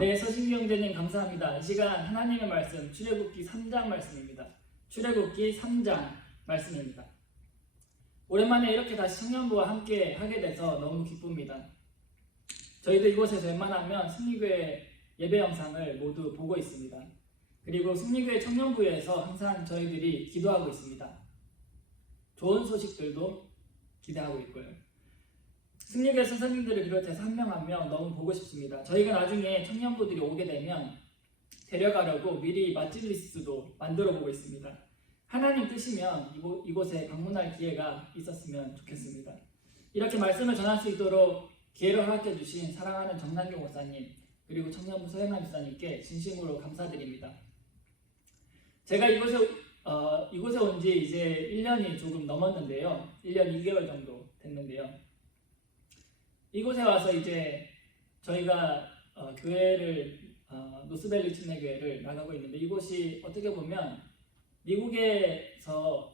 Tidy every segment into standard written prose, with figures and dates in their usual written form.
네, 서신기 형제님 감사합니다. 이 시간 하나님의 말씀 출애굽기 3장 말씀입니다. 출애굽기 3장 말씀입니다. 오랜만에 이렇게 다시 청년부와 함께 하게 돼서 너무 기쁩니다. 저희도 이곳에서 웬만하면 승리교회 예배 영상을 모두 보고 있습니다. 그리고 승리교회 청년부에서 항상 저희들이 기도하고 있습니다. 좋은 소식들도 기대하고 있고요. 승리교회 선생님들을 비롯해서 한 명 한 명 너무 보고 싶습니다. 저희가 나중에 청년부들이 오게 되면 데려가려고 미리 맛집 리스트도 만들어 보고 있습니다. 하나님 뜻이면 이곳에 방문할 기회가 있었으면 좋겠습니다. 이렇게 말씀을 전할 수 있도록 기회를 허락해 주신 사랑하는 정남경 목사님 그리고 청년부 서영남 목사님께 진심으로 감사드립니다. 제가 이곳에 온 지 이제 1년이 조금 넘었는데요. 1년 2개월 정도 됐는데요. 이곳에 와서 이제 저희가 교회를 노스밸리 침례교회를 나가고 있는데, 이곳이 어떻게 보면 미국에서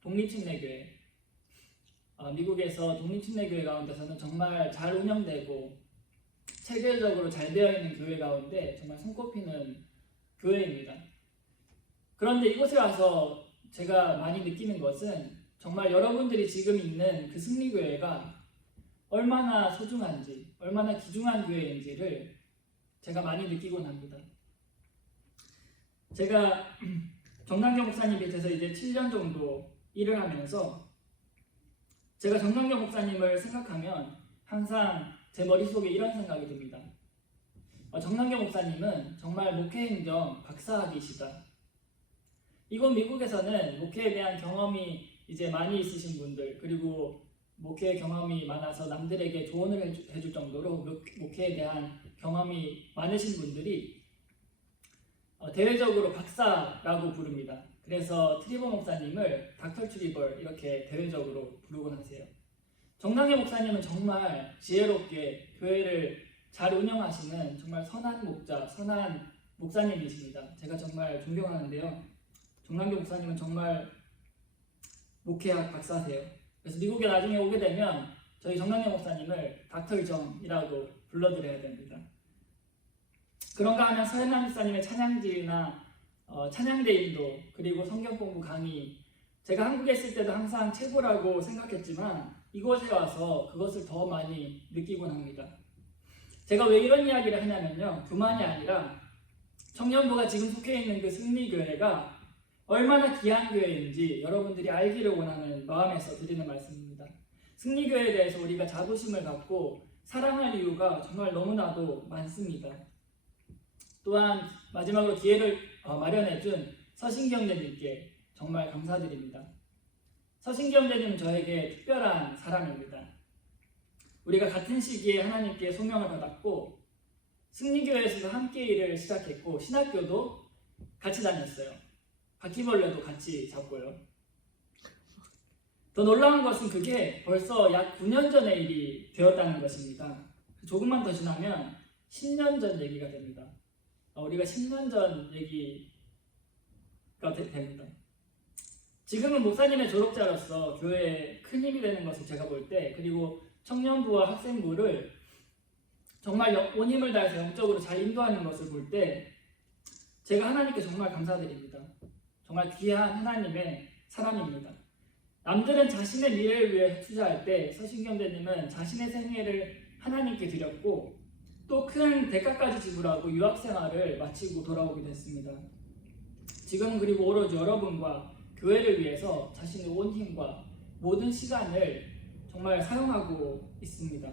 독립침례교회, 미국에서 독립침례교회 가운데서는 정말 잘 운영되고 체계적으로 잘 되어 있는 교회 가운데 정말 손꼽히는 교회입니다. 그런데 이곳에 와서 제가 많이 느끼는 것은 정말 여러분들이 지금 있는 그 승리교회가 얼마나 소중한지, 얼마나 귀중한 교회인지를 제가 많이 느끼곤 합니다. 제가 정남경 목사님 밑에서 이제 7년 정도 일을 하면서 제가 정남경 목사님을 생각하면 항상 제 머릿속에 이런 생각이 듭니다. 정남경 목사님은 정말 목회행정 박사학위시다. 이곳 미국에서는 목회에 대한 경험이 이제 많이 있으신 분들, 그리고 목회 경험이 많아서 남들에게 조언을 해줄 정도로 목회에 대한 경험이 많으신 분들이 대외적으로 박사라고 부릅니다. 그래서 트리버 목사님을 닥터 트리버 이렇게 대외적으로 부르곤 하세요. 정남경 목사님은 정말 지혜롭게 교회를 잘 운영하시는 정말 선한 목자, 선한 목사님이십니다. 제가 정말 존경하는데요. 정남경 목사님은 정말 목회학 박사세요. 그래서 미국에 나중에 오게 되면 저희 정남경 목사님을 닥터 정이라고 불러드려야 됩니다. 그런가 하면 서현남 목사님의 찬양지나 찬양대 인도, 그리고 성경 공부 강의, 제가 한국에 있을 때도 항상 최고라고 생각했지만 이곳에 와서 그것을 더 많이 느끼곤 합니다. 제가 왜 이런 이야기를 하냐면요, 그만이 아니라 청년부가 지금 속해 있는 그 승리교회가 얼마나 귀한 교회인지 여러분들이 알기를 원하는 마음에서 드리는 말씀입니다. 승리교회에 대해서 우리가 자부심을 갖고 사랑할 이유가 정말 너무나도 많습니다. 또한 마지막으로 기회를 마련해준 서신기 형제님께 정말 감사드립니다. 서신기 형제님은 저에게 특별한 사람입니다. 우리가 같은 시기에 하나님께 소명을 받았고 승리교회에서도 함께 일을 시작했고 신학교도 같이 다녔어요. 바퀴벌레도 같이 잡고요. 더 놀라운 것은 그게 벌써 약 9년 전의 일이 되었다는 것입니다. 조금만 더 지나면 10년 전 얘기가 됩니다. 우리가 10년 전 얘기가 됩니다. 지금은 목사님의 졸업자로서 교회에 큰 힘이 되는 것을 제가 볼 때, 그리고 청년부와 학생부를 정말 온 힘을 다해서 영적으로 잘 인도하는 것을 볼 때 제가 하나님께 정말 감사드립니다. 정말 귀한 하나님의 사람입니다. 남들은 자신의 미래를 위해 투자할 때 서신기 형제님은 자신의 생애를 하나님께 드렸고 또 큰 대가까지 지불하고 유학생활을 마치고 돌아오게 됐습니다. 지금 그리고 오로지 여러분과 교회를 위해서 자신의 온 힘과 모든 시간을 정말 사용하고 있습니다.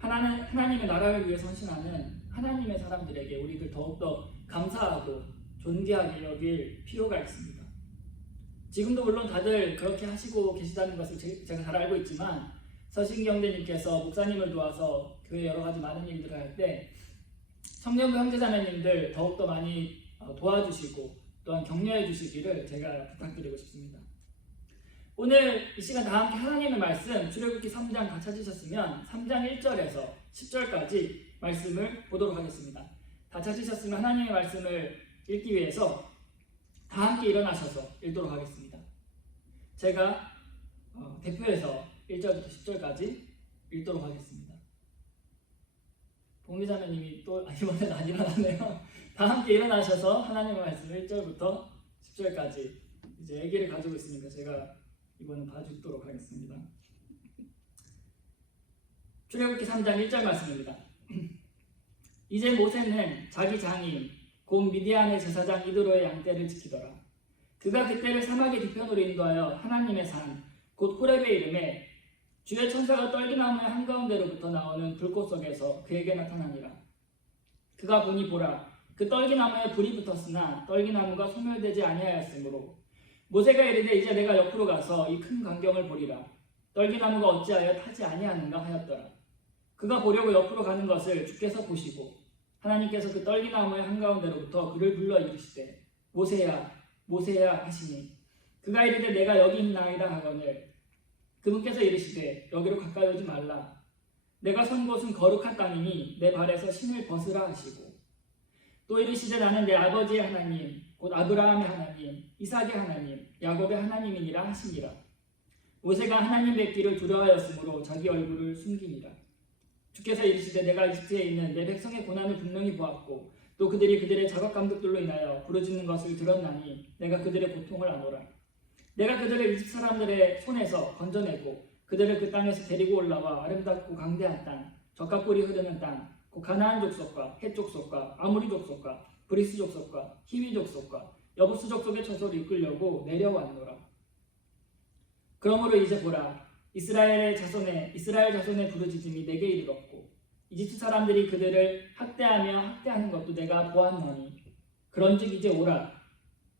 하나님의 나라를 위해 헌신하는 하나님의 사람들에게 우리들 더욱더 감사하고 존귀하게 여길 필요가 있습니다. 지금도 물론 다들 그렇게 하시고 계시다는 것을 제가 잘 알고 있지만 서신기 형제님께서 목사님을 도와서 교회 여러 가지 많은 일들을 할 때 청년부 형제자매님들 더욱더 많이 도와주시고 또한 격려해 주시기를 제가 부탁드리고 싶습니다. 오늘 이 시간 다 함께 하나님의 말씀 출애굽기 3장 다 찾으셨으면 3장 1절에서 10절까지 말씀을 보도록 하겠습니다. 다 찾으셨으면 하나님의 말씀을 읽기 위해서 다 함께 일어나셔서 읽도록 하겠습니다. 제가 대표해서 1절부터 10절까지 읽도록 하겠습니다. 봉기자매님이 또 이번엔 안 일어나네요. 다 함께 일어나셔서 하나님의 말씀 1절부터 10절까지 이제 아기를 가지고 있으니까 제가 이번엔 봐주도록 하겠습니다. 출애굽기 3장 1절 말씀입니다. 이제 모세는 자기 장인 곧 미디안의 제사장 이드로의 양떼를 지키더라. 그가 그때를 사막의 뒤편으로 인도하여 하나님의 산 곧 호렙의 이름에 주의 천사가 떨기나무의 한가운데로부터 나오는 불꽃 속에서 그에게 나타나니라. 그가 보니 보라 그 떨기나무에 불이 붙었으나 떨기나무가 소멸되지 아니하였으므로 모세가 이르되 이제 내가 옆으로 가서 이 큰 광경을 보리라. 떨기나무가 어찌하여 타지 아니하는가 하였더라. 그가 보려고 옆으로 가는 것을 주께서 보시고 하나님께서 그 떨기나무의 한가운데로부터 그를 불러 이르시되 모세야 모세야 하시니 그가 이르되 내가 여기 있나이다 하거늘 그분께서 이르시되 여기로 가까이 오지 말라. 내가 선 곳은 거룩한 땅이니 내 발에서 신을 벗으라 하시고 또 이르시되 나는 내 아버지의 하나님 곧 아브라함의 하나님 이삭의 하나님 야곱의 하나님이니라 하시니라. 모세가 하나님 뵙기를 두려워하였으므로 자기 얼굴을 숨기니라. 주께서 이르시되 내가 이집트에 있는 내 백성의 고난을 분명히 보았고 또 그들이 그들의 작업 감독들로 인하여 부르짖는 것을 들었나니 내가 그들의 고통을 아노라. 내가 그들을 이집트 사람들의 손에서 건져내고 그들을 그 땅에서 데리고 올라와 아름답고 강대한 땅, 젖과 꿀이 흐르는 땅, 곧 가나안 족속과 헷 족속과 아무리 족속과 브리스 족속과 히위 족속과 여부스 족속의 처소로 이끌려고 내려왔노라. 그러므로 이제 보라, 이스라엘 자손의 부르짖음이 내게 이르렀고 이집트 사람들이 그들을 학대하며 학대하는 것도 내가 보았노니 그런즉 이제 오라,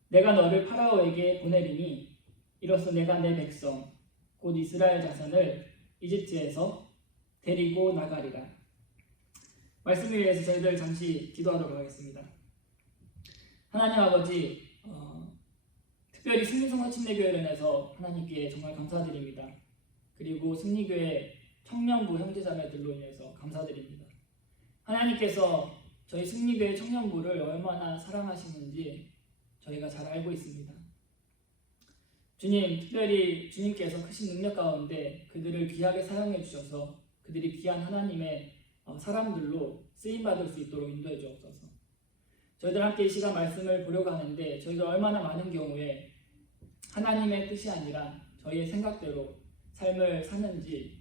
내가 너를 파라오에게 보내리니 이로써 내가 내 백성 곧 이스라엘 자손을 이집트에서 데리고 나가리라. 말씀을 위해서 저희들 잠시 기도하도록 하겠습니다. 하나님 아버지, 특별히 승리성화침례교회를 인해서 하나님께 정말 감사드립니다. 그리고 승리교회 청년부 형제자매들로 인해서 감사드립니다. 하나님께서 저희 승리교회 청년부를 얼마나 사랑하시는지 저희가 잘 알고 있습니다. 주님, 특별히 주님께서 크신 능력 가운데 그들을 귀하게 사용해 주셔서 그들이 귀한 하나님의 사람들로 쓰임받을 수 있도록 인도해 주옵소서. 저희들 함께 이 시간 말씀을 보려고 하는데 저희가 얼마나 많은 경우에 하나님의 뜻이 아니라 저희의 생각대로 삶을 사는지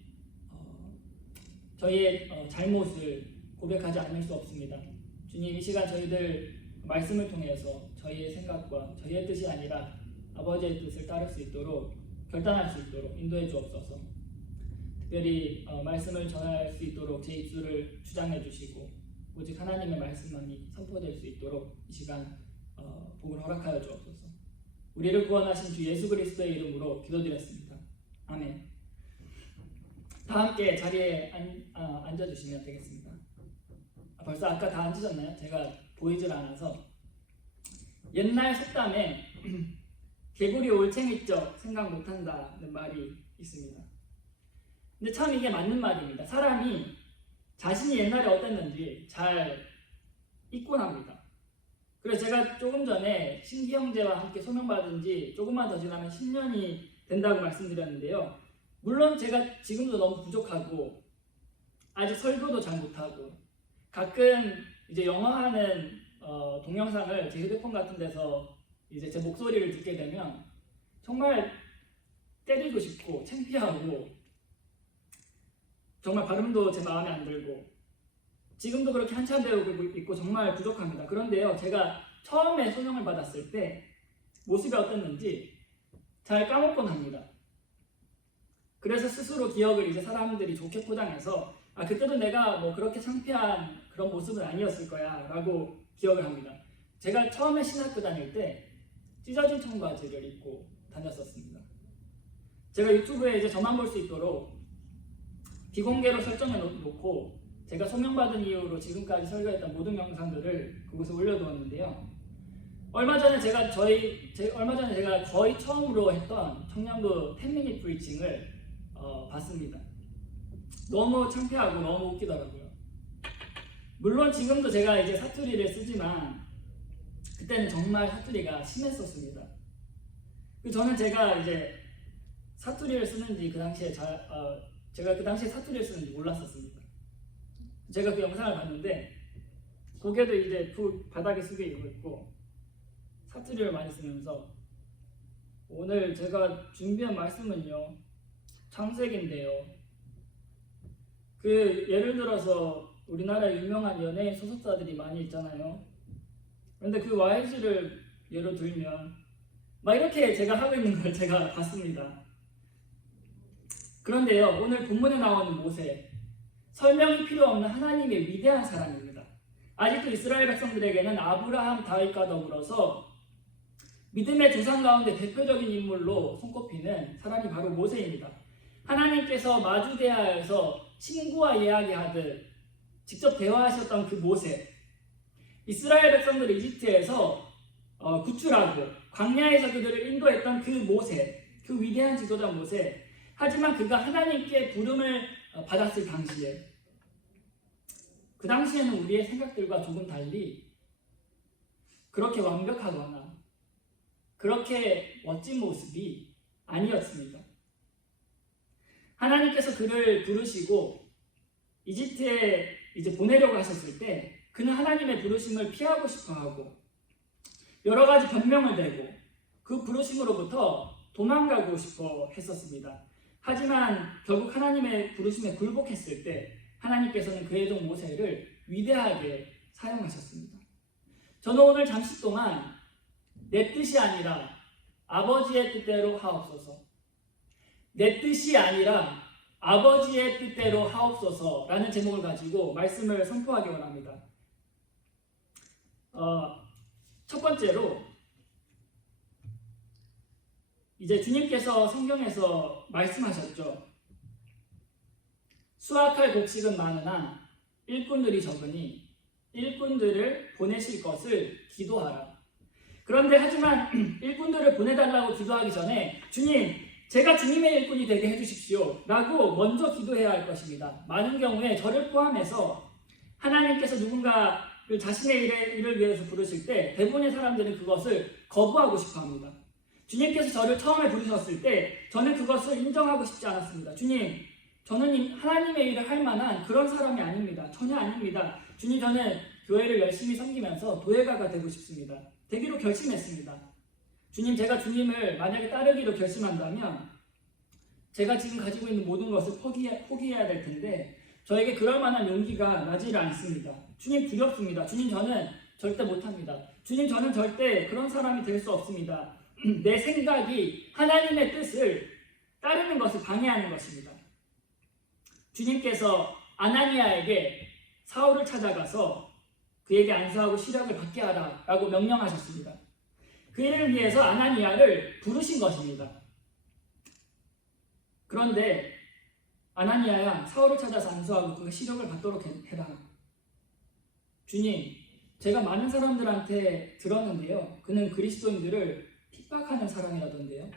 저희의 잘못을 고백하지 않을 수 없습니다. 주님, 이 시간 저희들 말씀을 통해서 저희의 생각과 저희의 뜻이 아니라 아버지의 뜻을 따를 수 있도록 결단할 수 있도록 인도해 주옵소서. 특별히 말씀을 전할 수 있도록 제 입술을 주장해 주시고 오직 하나님의 말씀만이 선포될 수 있도록 이 시간 복을 허락하여 주옵소서. 우리를 구원하신 주 예수 그리스도의 이름으로 기도드렸습니다. 아멘. 다 함께 자리에 앉아주시면 되겠습니다. 벌써 아까 다 앉으셨나요? 제가 보이질 않아서. 옛날 속담에 개구리 올챙이적 생각 못한다는 말이 있습니다. 근데 참 이게 맞는 말입니다. 사람이 자신이 옛날에 어땠는지 잘 잊곤 합니다. 그래서 제가 조금 전에 신기 형제와 함께 소명받은 지 조금만 더 지나면 10년이 된다고 말씀드렸는데요. 물론 제가 지금도 너무 부족하고 아직 설교도 잘 못하고 가끔 이제 영어하는 동영상을 제 휴대폰 같은 데서 이제 제 목소리를 듣게 되면 정말 때리고 싶고 창피하고 정말 발음도 제 마음에 안 들고 지금도 그렇게 한참 배우고 있고 정말 부족합니다. 그런데요, 제가 처음에 소명을 받았을 때 모습이 어땠는지 잘 까먹곤 합니다. 그래서 스스로 기억을 이제 사람들이 좋게 포장해서 그때도 내가 뭐 그렇게 창피한 그런 모습은 아니었을 거야 라고 기억을 합니다. 제가 처음에 신학교 다닐 때 찢어진 청바지를 입고 다녔었습니다. 제가 유튜브에 이제 저만 볼 수 있도록 비공개로 설정해 놓고 제가 소명받은 이후로 지금까지 설교했던 모든 영상들을 그곳에 올려두었는데요. 얼마 전에 제가 거의 처음으로 했던 청년부 10미닛 프리칭을 봤습니다. 너무 창피하고 너무 웃기더라고요. 물론 지금도 제가 이제 사투리를 쓰지만 그때는 정말 사투리가 심했었습니다. 저는 제가 이제 사투리를 쓰는지 제가 그 당시에 사투리를 쓰는지 몰랐었습니다. 제가 그 영상을 봤는데 고개도 이제 바닥에 숙이고 있고 사투리를 많이 쓰면서 오늘 제가 준비한 말씀은요 창세기인데요. 그 예를 들어서 우리나라 유명한 연예인 소속사들이 많이 있잖아요. 그런데 그 YG를 예로 들면 막 이렇게 제가 하고 있는 걸 제가 봤습니다. 그런데요, 오늘 본문에 나오는 모세, 설명이 필요 없는 하나님의 위대한 사람입니다. 아직도 이스라엘 백성들에게는 아브라함, 다윗과 더불어서 믿음의 조상 가운데 대표적인 인물로 손꼽히는 사람이 바로 모세입니다. 하나님께서 마주 대하여서 친구와 이야기하듯 직접 대화하셨던 그 모세, 이스라엘 백성들을 이집트에서 구출하고 광야에서 그들을 인도했던 그 모세, 그 위대한 지도자 모세. 하지만 그가 하나님께 부름을 받았을 당시에, 그 당시에는 우리의 생각들과 조금 달리 그렇게 완벽하거나 그렇게 멋진 모습이 아니었습니다. 하나님께서 그를 부르시고 이집트에 이제 보내려고 하셨을 때 그는 하나님의 부르심을 피하고 싶어하고 여러 가지 변명을 대고 그 부르심으로부터 도망가고 싶어 했었습니다. 하지만 결국 하나님의 부르심에 굴복했을 때 하나님께서는 그의 종 모세를 위대하게 사용하셨습니다. 저는 오늘 잠시 동안 내 뜻이 아니라 아버지의 뜻대로 하옵소서, 내 뜻이 아니라 아버지의 뜻대로 하옵소서라는 제목을 가지고 말씀을 선포하기 원합니다. 첫 번째로 이제 주님께서 성경에서 말씀하셨죠. 수확할 곡식은 많으나 일꾼들이 적으니 일꾼들을 보내실 것을 기도하라. 그런데 하지만 일꾼들을 보내달라고 기도하기 전에 주님, 제가 주님의 일꾼이 되게 해주십시오 라고 먼저 기도해야 할 것입니다. 많은 경우에 저를 포함해서 하나님께서 누군가를 자신의 일을 위해서 부르실 때 대부분의 사람들은 그것을 거부하고 싶어합니다. 주님께서 저를 처음에 부르셨을 때 저는 그것을 인정하고 싶지 않았습니다. 주님, 저는 하나님의 일을 할 만한 그런 사람이 아닙니다. 전혀 아닙니다. 주님, 저는 교회를 열심히 섬기면서 도예가가 되고 싶습니다. 되기로 결심했습니다. 주님, 제가 주님을 만약에 따르기로 결심한다면 제가 지금 가지고 있는 모든 것을 포기해야 될 텐데 저에게 그럴 만한 용기가 나지를 않습니다. 주님, 두렵습니다. 주님, 저는 절대 못합니다. 주님, 저는 절대 그런 사람이 될 수 없습니다. 내 생각이 하나님의 뜻을 따르는 것을 방해하는 것입니다. 주님께서 아나니아에게 사울을 찾아가서 그에게 안수하고 시력을 받게 하라 라고 명령하셨습니다. 그 일을 위해서 아나니아를 부르신 것입니다. 그런데 아나니아야, 사울을 찾아서 안수하고 그 시력을 받도록 해라. 주님, 제가 많은 사람들한테 들었는데요, 그는 그리스도인들을 핍박하는 사람이라던데요.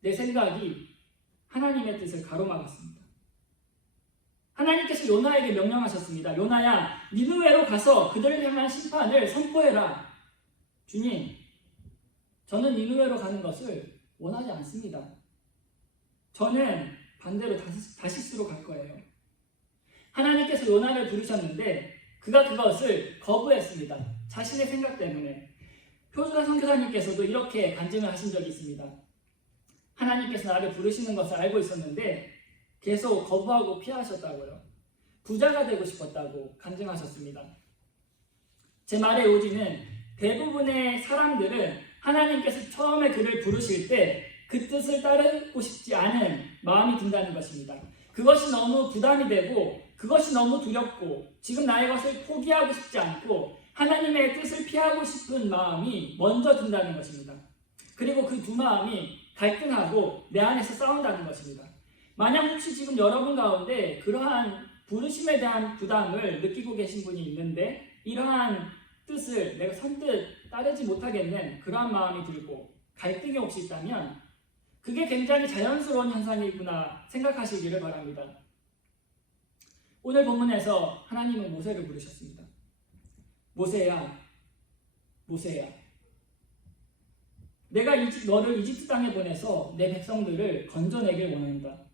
내 생각이 하나님의 뜻을 가로막았습니다. 하나님께서 요나에게 명령하셨습니다. 요나야, 니느웨로 가서 그들을 향한 심판을 선포해라. 주님, 저는 니느웨로 가는 것을 원하지 않습니다. 저는 반대로 다시스로 갈 거예요. 하나님께서 요나를 부르셨는데 그가 그것을 거부했습니다. 자신의 생각 때문에. 표준화 선교사님께서도 이렇게 간증을 하신 적이 있습니다. 하나님께서 나를 부르시는 것을 알고 있었는데 계속 거부하고 피하셨다고요. 부자가 되고 싶었다고 간증하셨습니다. 제 말의 요지는 대부분의 사람들은 하나님께서 처음에 그를 부르실 때 그 뜻을 따르고 싶지 않은 마음이 든다는 것입니다. 그것이 너무 부담이 되고 그것이 너무 두렵고 지금 나의 것을 포기하고 싶지 않고 하나님의 뜻을 피하고 싶은 마음이 먼저 든다는 것입니다. 그리고 그 두 마음이 갈등하고 내 안에서 싸운다는 것입니다. 만약 혹시 지금 여러분 가운데 그러한 부르심에 대한 부담을 느끼고 계신 분이 있는데 이러한 뜻을 내가 선뜻 따르지 못하겠는 그러한 마음이 들고 갈등이 혹시 있다면 그게 굉장히 자연스러운 현상이구나 생각하시기를 바랍니다. 오늘 본문에서 하나님은 모세를 부르셨습니다. 모세야, 모세야, 내가 너를 이집트 땅에 보내서 내 백성들을 건져내길 원한다.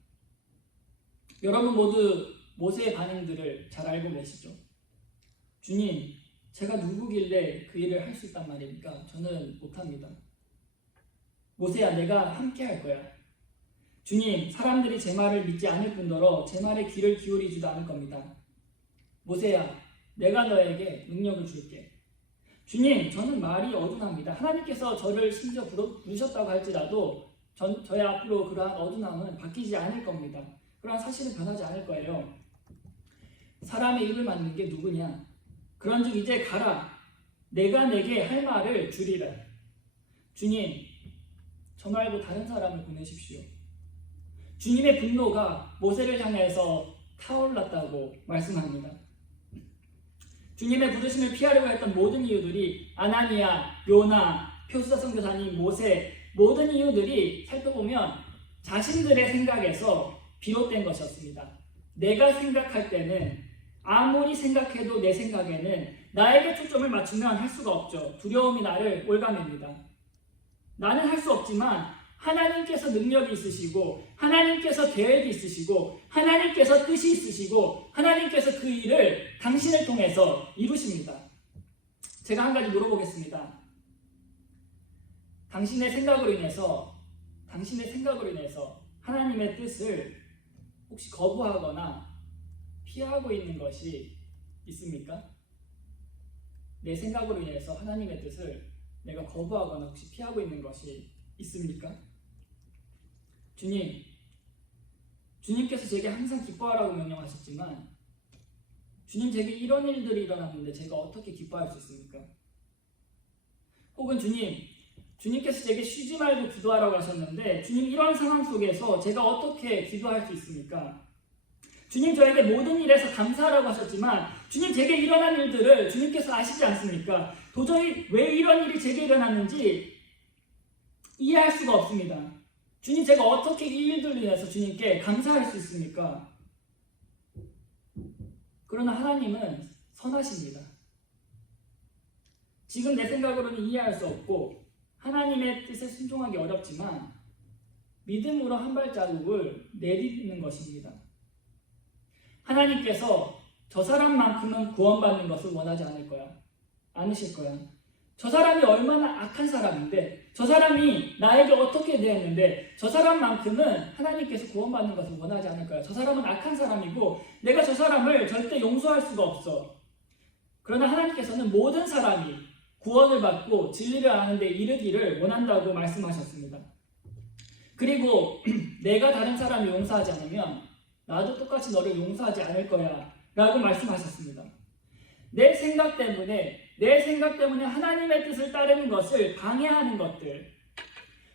여러분 모두 모세의 반응들을 잘 알고 계시죠? 주님, 제가 누구길래 그 일을 할 수 있단 말입니까? 저는 못합니다. 모세야, 내가 함께 할 거야. 주님, 사람들이 제 말을 믿지 않을 뿐더러 제 말에 귀를 기울이지도 않을 겁니다. 모세야, 내가 너에게 능력을 줄게. 주님, 저는 말이 어둔합니다. 하나님께서 저를 심지어 부르셨다고 할지라도 저의 앞으로 그러한 어둔함은 바뀌지 않을 겁니다. 그러한 사실은 변하지 않을 거예요. 사람의 입을 막는 게 누구냐? 그런즉 이제 가라. 내가 내게 할 말을 주리라. 주님, 저 말고 다른 사람을 보내십시오. 주님의 분노가 모세를 향해서 타올랐다고 말씀합니다. 주님의 부르심을 피하려고 했던 모든 이유들이 아나니아, 요나, 표수자 선교사님, 모세 모든 이유들이 살펴보면 자신들의 생각에서 비롯된 것이었습니다. 내가 생각할 때는 아무리 생각해도 내 생각에는 나에게 초점을 맞추면 할 수가 없죠. 두려움이 나를 올가맵니다. 나는 할 수 없지만 하나님께서 능력이 있으시고 하나님께서 계획이 있으시고 하나님께서 뜻이 있으시고 하나님께서 그 일을 당신을 통해서 이루십니다. 제가 한 가지 물어보겠습니다. 당신의 생각으로 인해서 하나님의 뜻을 혹시 거부하거나 피하고 있는 것이 있습니까? 내 생각으로 인해서 하나님의 뜻을 내가 거부하거나 혹시 피하고 있는 것이 있습니까? 주님께서 제게 항상 기뻐하라고 명령하셨지만 주님, 제게 이런 일들이 일어났는데 제가 어떻게 기뻐할 수 있습니까? 혹은 주님께서 제게 쉬지 말고 기도하라고 하셨는데 주님, 이런 상황 속에서 제가 어떻게 기도할 수 있습니까? 주님, 저에게 모든 일에서 감사하라고 하셨지만 주님, 제게 일어난 일들을 주님께서 아시지 않습니까? 도저히 왜 이런 일이 제게 일어났는지 이해할 수가 없습니다. 주님, 제가 어떻게 이 일들로 인해서 주님께 감사할 수 있습니까? 그러나 하나님은 선하십니다. 지금 내 생각으로는 이해할 수 없고 하나님의 뜻에 순종하기 어렵지만 믿음으로 한 발자국을 내딛는 것입니다. 하나님께서 저 사람만큼은 구원받는 것을 원하지 않으실 거야. 저 사람이 얼마나 악한 사람인데, 저 사람이 나에게 어떻게 대했는데 저 사람만큼은 하나님께서 구원받는 것을 원하지 않을 거야. 저 사람은 악한 사람이고 내가 저 사람을 절대 용서할 수가 없어. 그러나 하나님께서는 모든 사람이 구원을 받고 진리를 아는 데 이르기를 원한다고 말씀하셨습니다. 그리고 내가 다른 사람을 용서하지 않으면 나도 똑같이 너를 용서하지 않을 거야 라고 말씀하셨습니다. 내 생각 때문에 하나님의 뜻을 따르는 것을 방해하는 것들,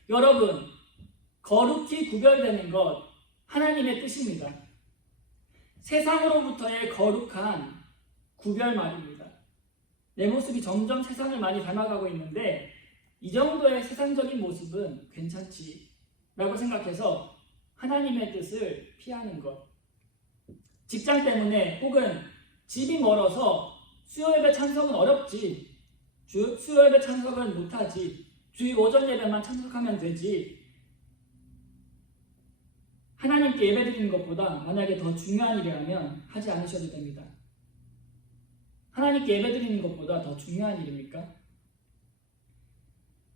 여러분, 거룩히 구별되는 것 하나님의 뜻입니다. 세상으로부터의 거룩한 구별 말입니다. 내 모습이 점점 세상을 많이 닮아가고 있는데 이 정도의 세상적인 모습은 괜찮지 라고 생각해서 하나님의 뜻을 피하는 것, 직장 때문에 혹은 집이 멀어서 수요예배 참석은 어렵지, 수요예배 참석은 못하지, 주일 오전 예배만 참석하면 되지, 하나님께 예배드리는 것보다 만약에 더 중요한 일이라면 하지 않으셔도 됩니다. 하나님께 예배드리는 것보다 더 중요한 일입니까?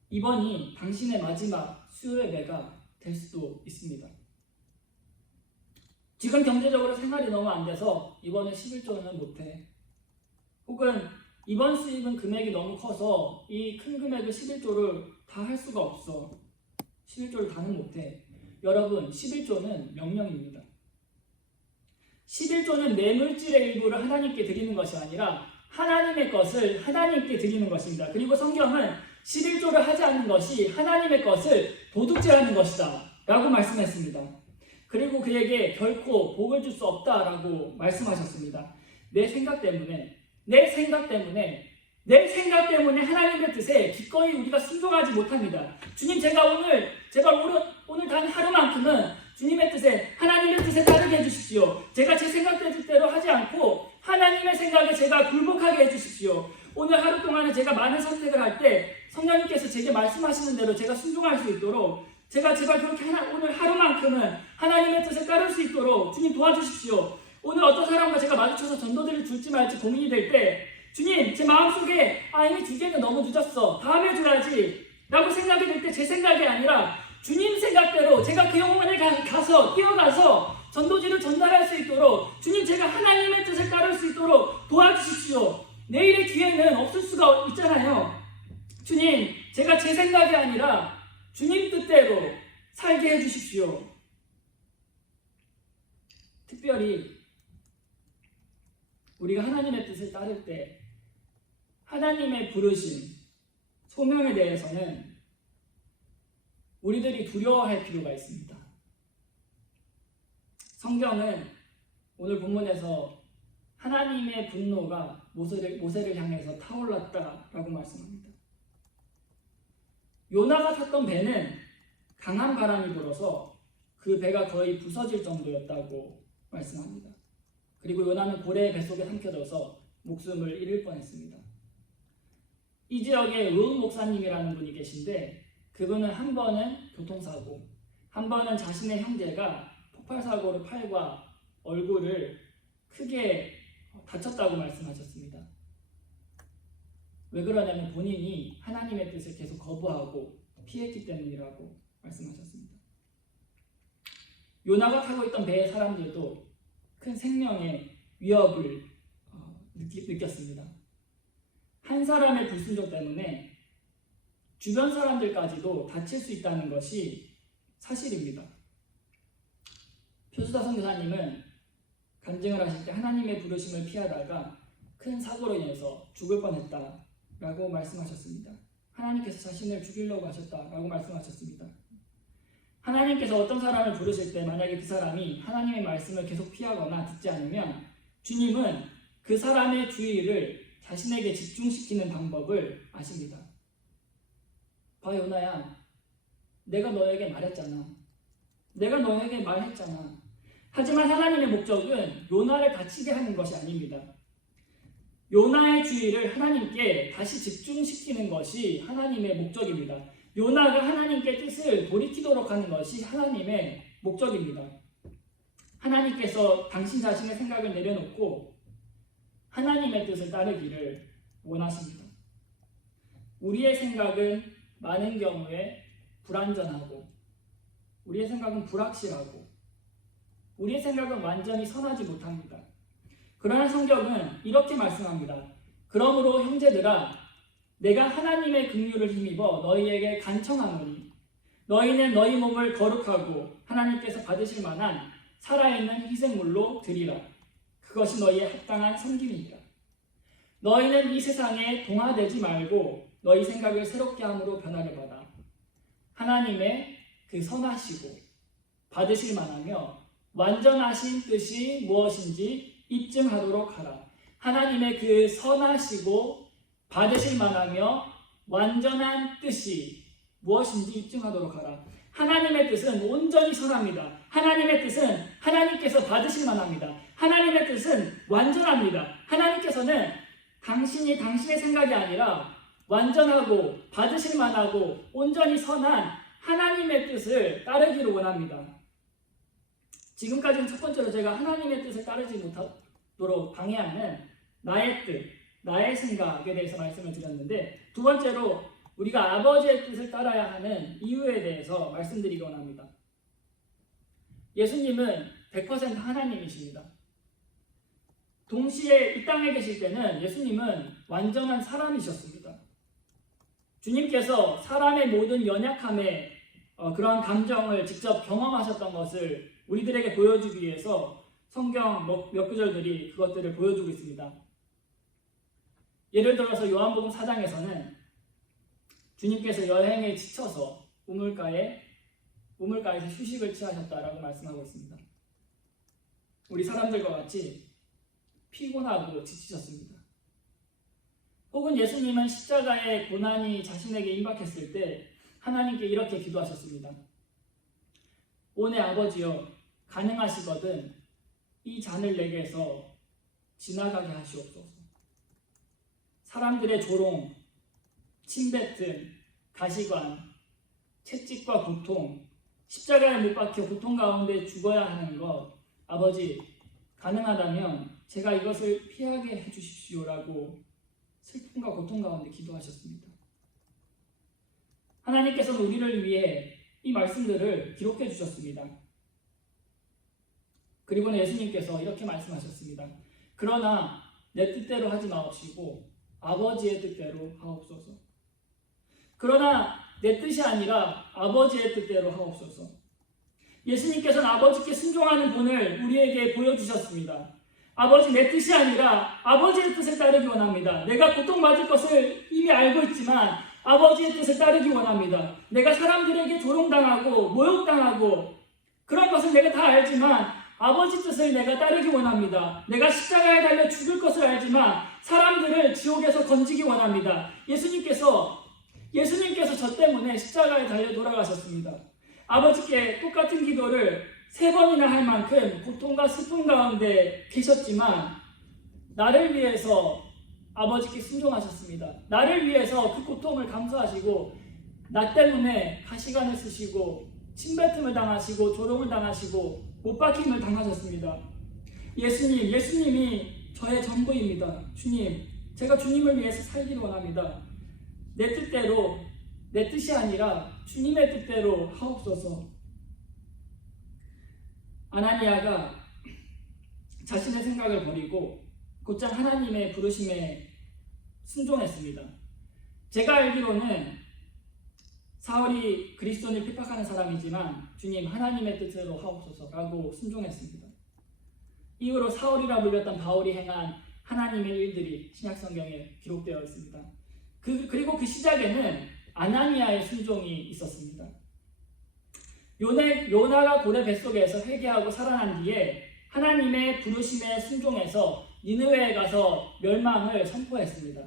이번이 당신의 마지막 수요예배가 될 수도 있습니다. 지금 경제적으로 생활이 너무 안 돼서 이번에 11조는 못해. 혹은 이번 수입은 금액이 너무 커서 이 큰 금액을 11조를 다 할 수가 없어. 11조를 다는 못해. 여러분, 11조는 명령입니다. 11조는 내 물질의 일부를 하나님께 드리는 것이 아니라 하나님의 것을 하나님께 드리는 것입니다. 그리고 성경은 11조를 하지 않는 것이 하나님의 것을 도둑질하는 것이다 라고 말씀했습니다. 그리고 그에게 결코 복을 줄 수 없다라고 말씀하셨습니다. 내 생각 때문에 하나님의 뜻에 기꺼이 우리가 순종하지 못합니다. 주님, 제발 오늘 단 하루만큼은 주님의 뜻에, 하나님의 뜻에 따르게 해주십시오. 제가 제 생각대로 하지 않고 하나님의 생각에 제가 굴복하게 해주십시오. 오늘 하루 동안에 제가 많은 선택을 할 때 성령님께서 제게 말씀하시는 대로 제가 순종할 수 있도록, 제가 제발 그렇게 오늘 하루만큼은 하나님의 뜻에 따를 수 있도록 주님 도와주십시오. 오늘 오늘 어떤 사람과 제가 마주쳐서 전도들을 줄지 말지 고민이 될 때 주님, 제 마음속에 이미 주기에는 너무 늦었어. 다음에 줘야지 라고 생각이 될 때 제 생각이 아니라 주님 생각대로 제가 그 영혼에 가서 뛰어가서 전도지를 전달할 수 있도록 주님, 제가 하나님의 뜻을 따를 수 있도록 도와주십시오. 내일의 기회는 없을 수가 있잖아요. 주님, 제가 제 생각이 아니라 주님 뜻대로 살게 해주십시오. 특별히 우리가 하나님의 뜻을 따를 때 하나님의 부르심, 소명에 대해서는 우리들이 두려워할 필요가 있습니다. 성경은 오늘 본문에서 하나님의 분노가 모세를 향해서 타올랐다라고 말씀합니다. 요나가 탔던 배는 강한 바람이 불어서 그 배가 거의 부서질 정도였다고 말씀합니다. 그리고 요나는 고래의 뱃속에 삼켜져서 목숨을 잃을 뻔했습니다. 이 지역에 론 목사님이라는 분이 계신데 그분은 한 번은 교통사고, 한 번은 자신의 형제가 폭발사고로 팔과 얼굴을 크게 다쳤다고 말씀하셨습니다. 왜 그러냐면 본인이 하나님의 뜻을 계속 거부하고 피했기 때문이라고 말씀하셨습니다. 요나가 타고 있던 배의 사람들도 큰 생명의 위협을 느꼈습니다. 한 사람의 불순종 때문에 주변 사람들까지도 다칠 수 있다는 것이 사실입니다. 표수다 선교사님은 간증을 하실 때 하나님의 부르심을 피하다가 큰 사고로 인해서 죽을 뻔했다라고 말씀하셨습니다. 하나님께서 자신을 죽이려고 하셨다라고 말씀하셨습니다. 하나님께서 어떤 사람을 부르실 때 만약에 그 사람이 하나님의 말씀을 계속 피하거나 듣지 않으면 주님은 그 사람의 주의를 자신에게 집중시키는 방법을 아십니다. 봐, 요나야, 내가 너에게 말했잖아. 내가 너에게 말했잖아. 하지만 하나님의 목적은 요나를 다치게 하는 것이 아닙니다. 요나의 주의를 하나님께 다시 집중시키는 것이 하나님의 목적입니다. 요나가 하나님께 뜻을 돌이키도록 하는 것이 하나님의 목적입니다. 하나님께서 당신 자신의 생각을 내려놓고 하나님의 뜻을 따르기를 원하십니다. 우리의 생각은 많은 경우에 불완전하고 우리의 생각은 불확실하고 우리의 생각은 완전히 선하지 못합니다. 그러나 성경은 이렇게 말씀합니다. 그러므로 형제들아, 내가 하나님의 긍휼을 힘입어 너희에게 간청하노니 너희는 너희 몸을 거룩하고 하나님께서 받으실 만한 살아있는 희생물로 드리라. 그것이 너희의 합당한 섬김이니라. 너희는 이 세상에 동화되지 말고 너희 생각을 새롭게 함으로 변화를 받아 하나님의 그 선하시고 받으실 만하며 완전하신 뜻이 무엇인지 입증하도록 하라. 하나님의 그 선하시고 받으실 만하며 완전한 뜻이 무엇인지 입증하도록 하라. 하나님의 뜻은 온전히 선합니다. 하나님의 뜻은 하나님께서 받으실 만합니다. 하나님의 뜻은 완전합니다. 하나님께서는 당신이 당신의 생각이 아니라 완전하고 받으실 만하고 온전히 선한 하나님의 뜻을 따르기를 원합니다. 지금까지는 첫 번째로 제가 하나님의 뜻을 따르지 못하도록 방해하는 나의 뜻, 나의 생각에 대해서 말씀을 드렸는데, 두 번째로 우리가 아버지의 뜻을 따라야 하는 이유에 대해서 말씀드리기 원합니다. 예수님은 100% 하나님이십니다. 동시에 이 땅에 계실 때는 예수님은 완전한 사람이셨습니다. 주님께서 사람의 모든 연약함에 그러한 감정을 직접 경험하셨던 것을 우리들에게 보여주기 위해서 성경 몇 구절들이 그것들을 보여주고 있습니다. 예를 들어서 요한복음 4장에서는 주님께서 여행에 지쳐서 우물가에서 휴식을 취하셨다라고 말씀하고 있습니다. 우리 사람들과 같이 피곤하고 지치셨습니다. 혹은 예수님은 십자가의 고난이 자신에게 임박했을 때 하나님께 이렇게 기도하셨습니다. 오 내 아버지여, 가능하시거든 이 잔을 내게서 지나가게 하시옵소서. 사람들의 조롱, 침뱉음, 가시관, 채찍과 고통, 십자가에 못 박혀 고통 가운데 죽어야 하는 것, 아버지 가능하다면 제가 이것을 피하게 해주십시오라고 슬픔과 고통 가운데 기도하셨습니다. 하나님께서는 우리를 위해 이 말씀들을 기록해 주셨습니다. 그리고는 예수님께서 이렇게 말씀하셨습니다. 그러나 내 뜻대로 하지 마옵시고 아버지의 뜻대로 하옵소서. 그러나 내 뜻이 아니라 아버지의 뜻대로 하옵소서. 예수님께서는 아버지께 순종하는 분을 우리에게 보여주셨습니다. 아버지, 내 뜻이 아니라 아버지의 뜻을 따르기 원합니다. 내가 고통받을 것을 이미 알고 있지만 아버지의 뜻을 따르기 원합니다. 내가 사람들에게 조롱당하고 모욕당하고 그런 것을 내가 다 알지만 아버지 뜻을 내가 따르기 원합니다. 내가 십자가에 달려 죽을 것을 알지만 사람들을 지옥에서 건지기 원합니다. 예수님께서 저 때문에 십자가에 달려 돌아가셨습니다. 아버지께 똑같은 기도를 3번이나 할 만큼 고통과 슬픔 가운데 계셨지만 나를 위해서 아버지께 순종하셨습니다. 나를 위해서 그 고통을 감수하시고 나 때문에 가시관을 쓰시고 침뱉음을 당하시고 조롱을 당하시고 못박힘을 당하셨습니다. 예수님이 저의 전부입니다. 주님, 제가 주님을 위해서 살기를 원합니다. 내 뜻대로, 내 뜻이 아니라 주님의 뜻대로 하옵소서. 아나니아가 자신의 생각을 버리고 곧장 하나님의 부르심에 순종했습니다. 제가 알기로는 사울이 그리스도인을 핍박하는 사람이지만 주님, 하나님의 뜻대로 하옵소서라고 순종했습니다. 이후로 사울이라 불렸던 바울이 행한 하나님의 일들이 신약성경에 기록되어 있습니다. 그리고 그 시작에는 아나니아의 순종이 있었습니다. 요나가 고래 뱃속에서 회개하고 살아난 뒤에 하나님의 부르심에 순종해서 니느웨에 가서 멸망을 선포했습니다.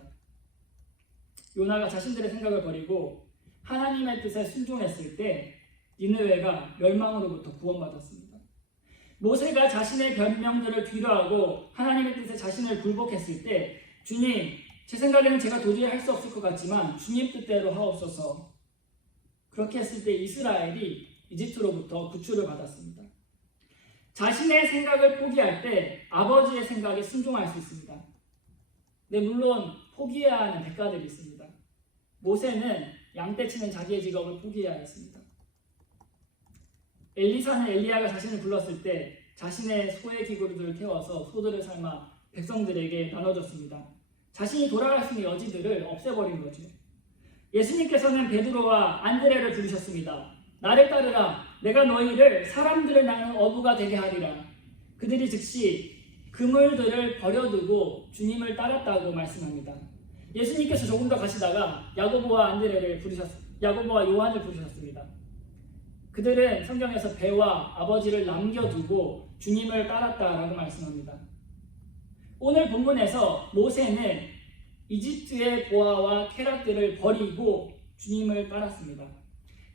요나가 자신들의 생각을 버리고 하나님의 뜻에 순종했을 때 니느웨가 멸망으로부터 구원받았습니다. 모세가 자신의 변명들을 뒤로하고 하나님의 뜻에 자신을 굴복했을 때 주님, 제 생각에는 제가 도저히 할 수 없을 것 같지만 주님 뜻대로 하옵소서. 그렇게 했을 때 이스라엘이 이집트로부터 구출을 받았습니다. 자신의 생각을 포기할 때 아버지의 생각에 순종할 수 있습니다. 네, 물론 포기해야 하는 대가들이 있습니다. 모세는 양떼치는 자기의 직업을 포기해야 했습니다. 엘리사는 엘리야가 자신을 불렀을 때 자신의 소의 기구들을 태워서 소들을 삶아 백성들에게 나눠줬습니다. 자신이 돌아갈 수 있는 여지들을 없애버린 거죠. 예수님께서는 베드로와 안드레를 부르셨습니다. 나를 따르라. 내가 너희를 사람들을 낳는 어부가 되게 하리라. 그들이 즉시 그물들을 버려두고 주님을 따랐다고 말씀합니다. 예수님께서 조금 더 가시다가 야고보와 요한을 부르셨습니다. 그들은 성경에서 배와 아버지를 남겨두고 주님을 따랐다라고 말씀합니다. 오늘 본문에서 모세는 이집트의 보아와 쾌락들을 버리고 주님을 따랐습니다.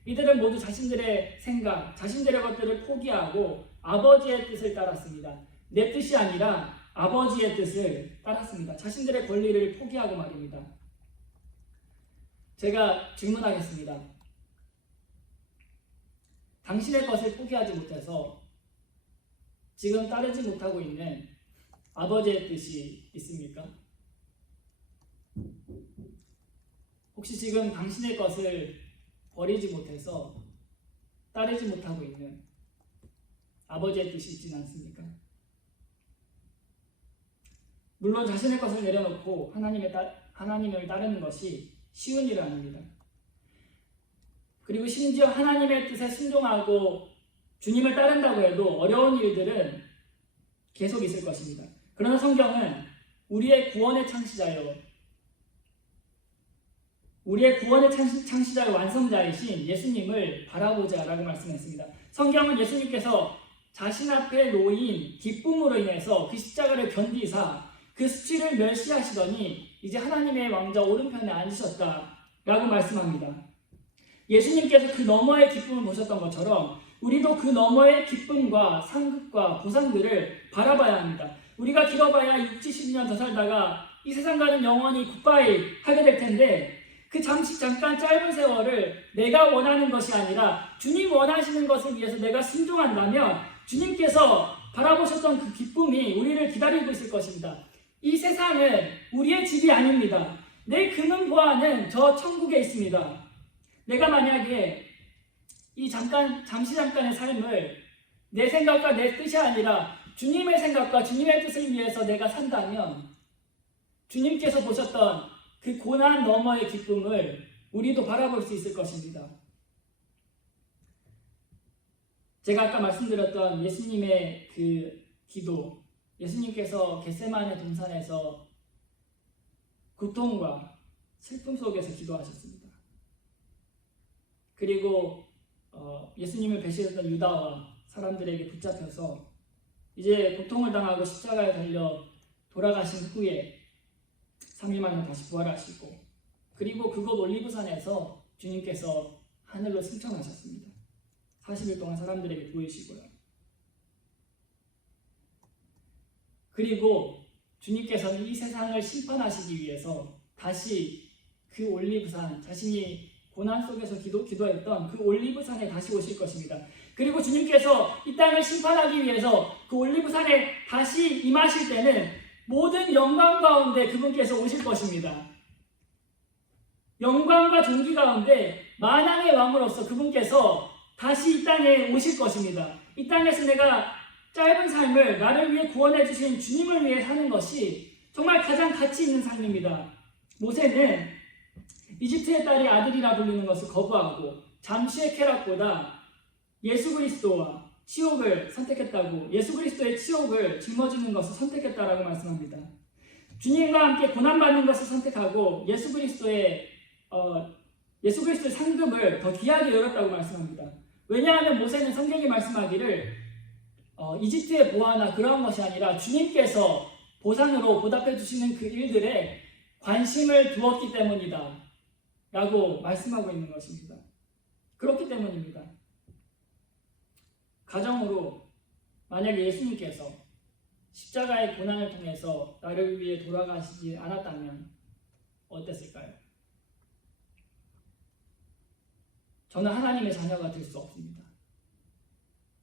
이들은 모두 자신들의 생각, 자신들의 것들을 포기하고 아버지의 뜻을 따랐습니다. 내 뜻이 아니라 아버지의 뜻을 따랐습니다. 자신들의 권리를 포기하고 말입니다. 제가 질문하겠습니다. 당신의 것을 포기하지 못해서 지금 따르지 못하고 있는 아버지의 뜻이 있습니까? 혹시 지금 당신의 것을 버리지 못해서 따르지 못하고 있는 아버지의 뜻이 있지는 않습니까? 물론 자신의 것을 내려놓고 하나님을 따르는 것이 쉬운 일은 아닙니다. 그리고 심지어 하나님의 뜻에 순종하고 주님을 따른다고 해도 어려운 일들은 계속 있을 것입니다. 그러나 성경은 우리의 구원의 창시자요, 완성자이신 예수님을 바라보자라고 말씀했습니다. 성경은 예수님께서 자신 앞에 놓인 기쁨으로 인해서 그 십자가를 견디사 그 수치를 멸시하시더니 이제 하나님의 왕자 오른편에 앉으셨다라고 말씀합니다. 예수님께서 그 너머의 기쁨을 보셨던 것처럼 우리도 그 너머의 기쁨과 상급과 보상들을 바라봐야 합니다. 우리가 길어봐야 60-70년 더 살다가 이 세상과는 영원히 굿바이 하게 될 텐데 그 잠깐 짧은 세월을 내가 원하는 것이 아니라 주님 원하시는 것을 위해서 내가 순종한다면 주님께서 바라보셨던 그 기쁨이 우리를 기다리고 있을 것입니다. 이 세상은 우리의 집이 아닙니다. 내 금은 보화는 저 천국에 있습니다. 내가 만약에 이 잠시 잠깐의 삶을 내 생각과 내 뜻이 아니라 주님의 생각과 주님의 뜻을 위해서 내가 산다면 주님께서 보셨던 그 고난 너머의 기쁨을 우리도 바라볼 수 있을 것입니다. 제가 아까 말씀드렸던 예수님의 그 기도, 예수님께서 겟세마네 동산에서 고통과 슬픔 속에서 기도하셨습니다. 그리고 예수님을 배신했던 유다와 사람들에게 붙잡혀서 이제 고통을 당하고 십자가에 달려 돌아가신 후에 3일 만에 다시 부활하시고, 그리고 그곳 올리브산에서 주님께서 하늘로 승천하셨습니다. 40일 동안 사람들에게 보이시고요. 그리고 주님께서는 이 세상을 심판하시기 위해서 다시 그 올리브산, 자신이 고난 속에서 기도했던 그 올리브산에 다시 오실 것입니다. 그리고 주님께서 이 땅을 심판하기 위해서 그 올리브산에 다시 임하실 때는 모든 영광 가운데 그분께서 오실 것입니다. 영광과 존귀 가운데 만왕의 왕으로서 그분께서 다시 이 땅에 오실 것입니다. 이 땅에서 내가 짧은 삶을 나를 위해 구원해 주신 주님을 위해 사는 것이 정말 가장 가치 있는 삶입니다. 모세는 이집트의 딸이 아들이라 불리는 것을 거부하고 잠시의 쾌락보다 예수 그리스도와 치욕을 선택했다고, 예수 그리스도의 치욕을 짊어지는 것을 선택했다라고 말씀합니다. 주님과 함께 고난받는 것을 선택하고 예수 그리스도의 상급을 더 귀하게 여겼다고 말씀합니다. 왜냐하면 모세는 성경이 말씀하기를 이집트의 보화나 그러한 것이 아니라 주님께서 보상으로 보답해 주시는 그 일들에 관심을 두었기 때문이다 라고 말씀하고 있는 것입니다. 그렇기 때문입니다. 가정으로 만약에 예수님께서 십자가의 고난을 통해서 나를 위해 돌아가시지 않았다면 어땠을까요? 저는 하나님의 자녀가 될 수 없습니다.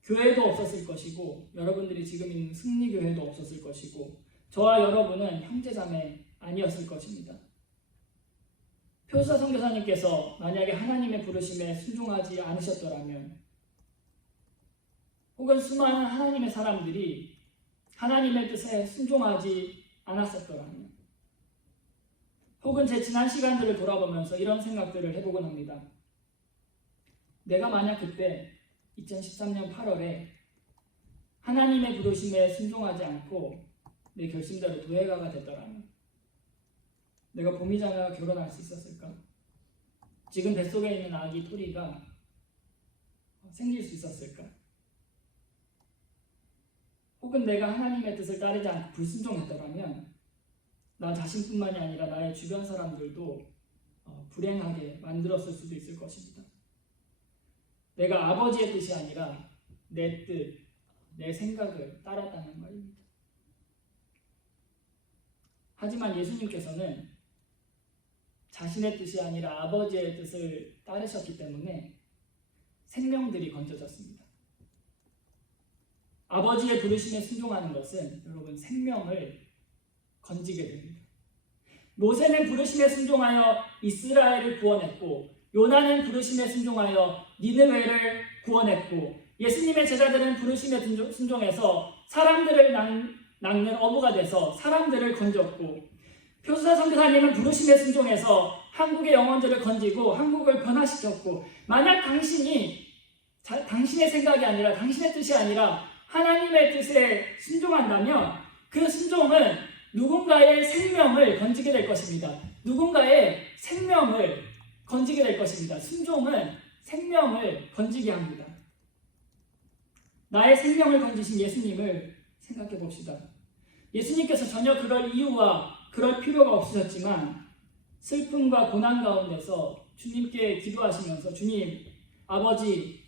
교회도 없었을 것이고 여러분들이 지금 있는 승리교회도 없었을 것이고 저와 여러분은 형제자매 아니었을 것입니다. 표수아 선교사님께서 만약에 하나님의 부르심에 순종하지 않으셨더라면, 혹은 수많은 하나님의 사람들이 하나님의 뜻에 순종하지 않았었더라면, 혹은 제 지난 시간들을 돌아보면서 이런 생각들을 해보곤 합니다. 내가 만약 그때 2013년 8월에 하나님의 부르심에 순종하지 않고 내 결심대로 도예가가 됐더라면 내가 보미자매와 결혼할 수 있었을까? 지금 뱃속에 있는 아기 토리가 생길 수 있었을까? 혹은 내가 하나님의 뜻을 따르지 않고 불순종했더라면 나 자신뿐만이 아니라 나의 주변 사람들도 불행하게 만들었을 수도 있을 것입니다. 내가 아버지의 뜻이 아니라 내 뜻, 내 생각을 따랐다는 말입니다. 하지만 예수님께서는 자신의 뜻이 아니라 아버지의 뜻을 따르셨기 때문에 생명들이 건져졌습니다. 아버지의 부르심에 순종하는 것은 여러분 생명을 건지게 됩니다. 모세는 부르심에 순종하여 이스라엘을 구원했고, 요나는 부르심에 순종하여 니느웨를 구원했고, 예수님의 제자들은 부르심에 순종해서 사람들을 낚는 어부가 돼서 사람들을 건졌고, 표수아 선교사님은 부르심에 순종해서 한국의 영혼들을 건지고 한국을 변화시켰고, 만약 당신이 당신의 생각이 아니라 당신의 뜻이 아니라 하나님의 뜻에 순종한다면 그 순종은 누군가의 생명을 건지게 될 것입니다. 누군가의 생명을 건지게 될 것입니다. 순종은 생명을 건지게 합니다. 나의 생명을 건지신 예수님을 생각해 봅시다. 예수님께서 전혀 그럴 이유와 그럴 필요가 없으셨지만 슬픔과 고난 가운데서 주님께 기도하시면서 주님, 아버지,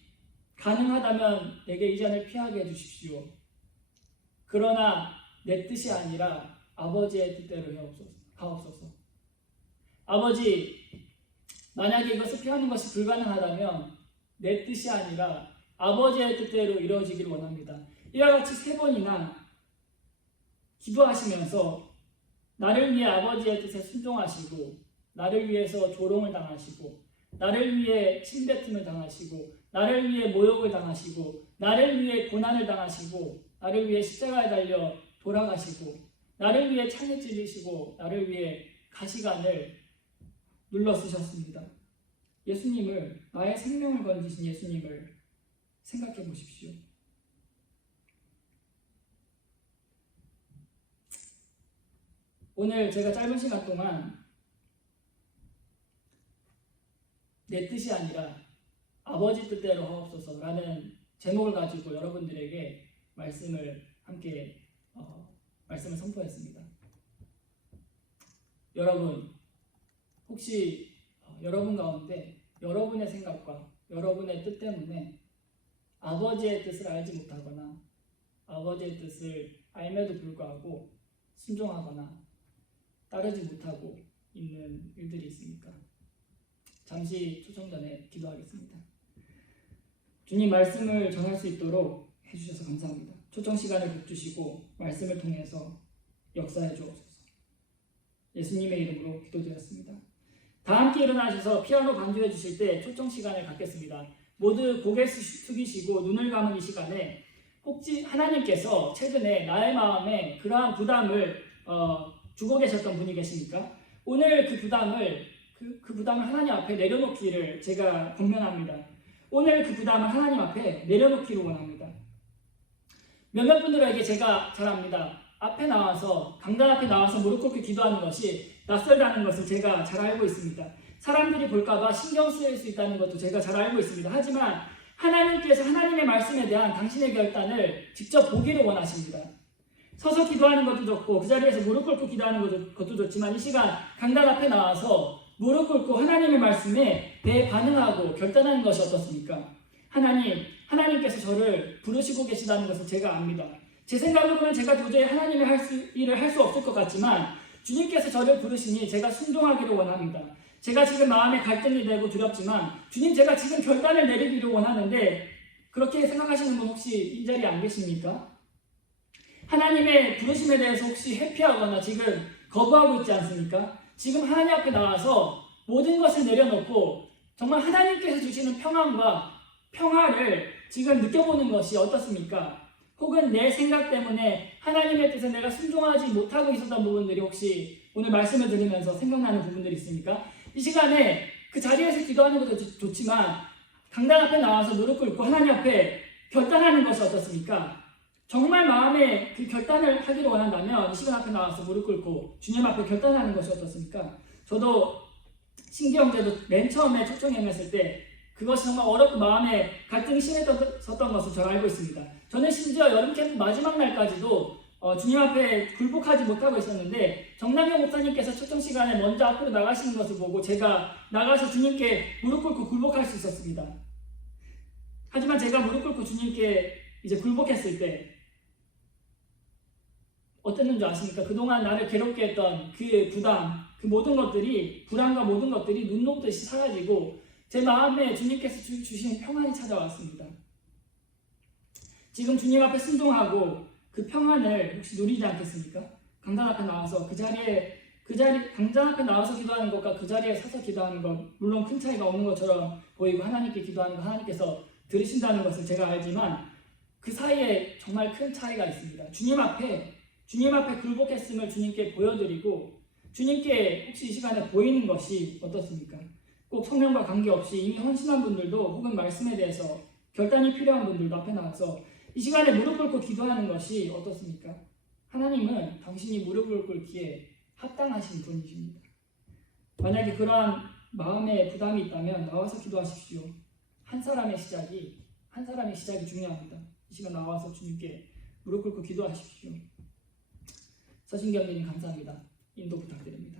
가능하다면 내게 이 잔을 피하게 해주십시오. 그러나 내 뜻이 아니라 아버지의 뜻대로 하옵소서. 아버지, 만약에 이것을 피하는 것이 불가능하다면 내 뜻이 아니라 아버지의 뜻대로 이루어지기를 원합니다. 이와 같이 3번이나 기도하시면서 나를 위해 아버지의 뜻에 순종하시고, 나를 위해서 조롱을 당하시고, 나를 위해 침뱉음을 당하시고, 나를 위해 모욕을 당하시고, 나를 위해 고난을 당하시고, 나를 위해 십자가에 달려 돌아가시고, 나를 위해 창에 찔리시고, 나를 위해 가시관을 눌러 쓰셨습니다. 예수님을, 나의 생명을 건지신 예수님을 생각해 보십시오. 오늘 제가 짧은 시간 동안 내 뜻이 아니라 아버지 뜻대로 하옵소서라는 제목을 가지고 여러분들에게 말씀을 함께 말씀을 선포했습니다. 여러분, 혹시 여러분 가운데 여러분의 생각과 여러분의 뜻 때문에 아버지의 뜻을 알지 못하거나 아버지의 뜻을 알매도 불구하고 순종하거나 따르지 못하고 있는 일들이 있습니까? 잠시 초청 전에 기도하겠습니다. 주님 말씀을 전할 수 있도록 해주셔서 감사합니다. 초청 시간을 복주시고 말씀을 통해서 역사해 주옵소서. 예수님의 이름으로 기도드렸습니다. 다 함께 일어나셔서 피아노 반주해 주실 때 초청 시간을 갖겠습니다. 모두 고개 숙이시고 눈을 감은 이 시간에 혹시 하나님께서 최근에 나의 마음에 그러한 부담을 주고 계셨던 분이 계십니까? 오늘 그 부담을 하나님 앞에 내려놓기를 제가 권면합니다. 오늘 그 부담을 하나님 앞에 내려놓기를 원합니다. 몇몇 분들에게 제가 잘 압니다. 앞에 나와서, 강단 앞에 나와서 무릎 꿇고 기도하는 것이 낯설다는 것을 제가 잘 알고 있습니다. 사람들이 볼까봐 신경 쓰일 수 있다는 것도 제가 잘 알고 있습니다. 하지만 하나님께서 하나님의 말씀에 대한 당신의 결단을 직접 보기를 원하십니다. 서서 기도하는 것도 좋고 그 자리에서 무릎 꿇고 기도하는 것도 좋지만 이 시간 강단 앞에 나와서 무릎 꿇고 하나님의 말씀에 대반응하고 결단하는 것이 어떻습니까? 하나님께서 저를 부르시고 계시다는 것을 제가 압니다. 제 생각으로는 제가 도저히 하나님의 일을 할 수 없을 것 같지만 주님께서 저를 부르시니 제가 순종하기를 원합니다. 제가 지금 마음에 갈등이 되고 두렵지만 주님, 제가 지금 결단을 내리기를 원하는데 그렇게 생각하시는 분 혹시 이 자리에 안 계십니까? 하나님의 부르심에 대해서 혹시 회피하거나 지금 거부하고 있지 않습니까? 지금 하나님 앞에 나와서 모든 것을 내려놓고 정말 하나님께서 주시는 평안과 평화를 지금 느껴보는 것이 어떻습니까? 혹은 내 생각 때문에 하나님의 뜻에 내가 순종하지 못하고 있었던 부분들이 혹시 오늘 말씀을 들으면서 생각나는 부분들이 있습니까? 이 시간에 그 자리에서 기도하는 것도 좋지만 강단 앞에 나와서 무릎 꿇고 하나님 앞에 결단하는 것이 어떻습니까? 정말 마음에 그 결단을 하기를 원한다면 이 시간 앞에 나와서 무릎 꿇고 주님 앞에 결단하는 것이 어떻습니까? 저도 신기형제도 맨 처음에 초청행했을 때 그것이 정말 어렵고 마음에 갈등이 심했었던 것을 제가 알고 있습니다. 저는 심지어 여름 캠프 마지막 날까지도 주님 앞에 굴복하지 못하고 있었는데 정남영 목사님께서 초청 시간에 먼저 앞으로 나가시는 것을 보고 제가 나가서 주님께 무릎 꿇고 굴복할 수 있었습니다. 하지만 제가 무릎 꿇고 주님께 이제 굴복했을 때 어땠는 줄 아십니까? 그동안 나를 괴롭게 했던 그 부담, 그 모든 것들이, 불안과 모든 것들이 눈 녹듯이 사라지고 제 마음에 주님께서 주신 평안이 찾아왔습니다. 지금 주님 앞에 순종하고 그 평안을 혹시 누리지 않겠습니까? 강단 앞에 나와서 강단 앞에 나와서 기도하는 것과 그 자리에 서서 기도하는 것, 물론 큰 차이가 없는 것처럼 보이고 하나님께 기도하는 것, 하나님께서 들으신다는 것을 제가 알지만 그 사이에 정말 큰 차이가 있습니다. 주님 앞에 굴복했음을 주님께 보여드리고 주님께 혹시 이 시간에 보이는 것이 어떻습니까? 꼭 성령과 관계없이 이미 헌신한 분들도 혹은 말씀에 대해서 결단이 필요한 분들도 앞에 나와서 이 시간에 무릎 꿇고 기도하는 것이 어떻습니까? 하나님은 당신이 무릎을 꿇기에 합당하신 분이십니다. 만약에 그러한 마음의 부담이 있다면 나와서 기도하십시오. 한 사람의 시작이 중요합니다. 이 시간 나와서 주님께 무릎 꿇고 기도하십시오. 서신경님 감사합니다. 인도 부탁드립니다.